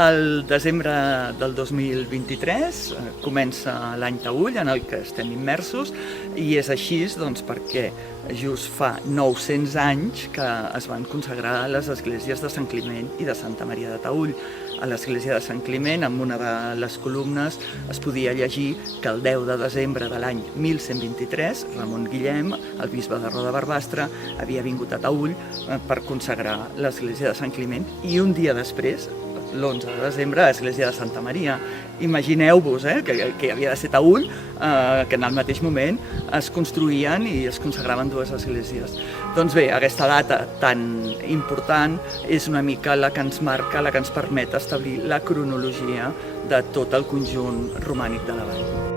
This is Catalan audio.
El desembre del 2023 comença l'any Taüll en el que estem immersos i és així doncs, perquè just fa 900 anys que es van consagrar les esglésies de Sant Climent i de Santa Maria de Taüll. A l'església de Sant Climent, en una de les columnes, es podia llegir que el 10 de desembre de l'any 1123, Ramon Guillem, el bisbe de Roda Barbastre, havia vingut a Taüll per consagrar l'església de Sant Climent i un dia després, l'11 de desembre, a l'església de Santa Maria. Imagineu-vos que havia de ser Taüll, que en el mateix moment es construïen i es consagraven dues esglésies. Doncs bé, aquesta data tan important és una mica la que ens marca, la que ens permet establir la cronologia de tot el conjunt romànic de la vall.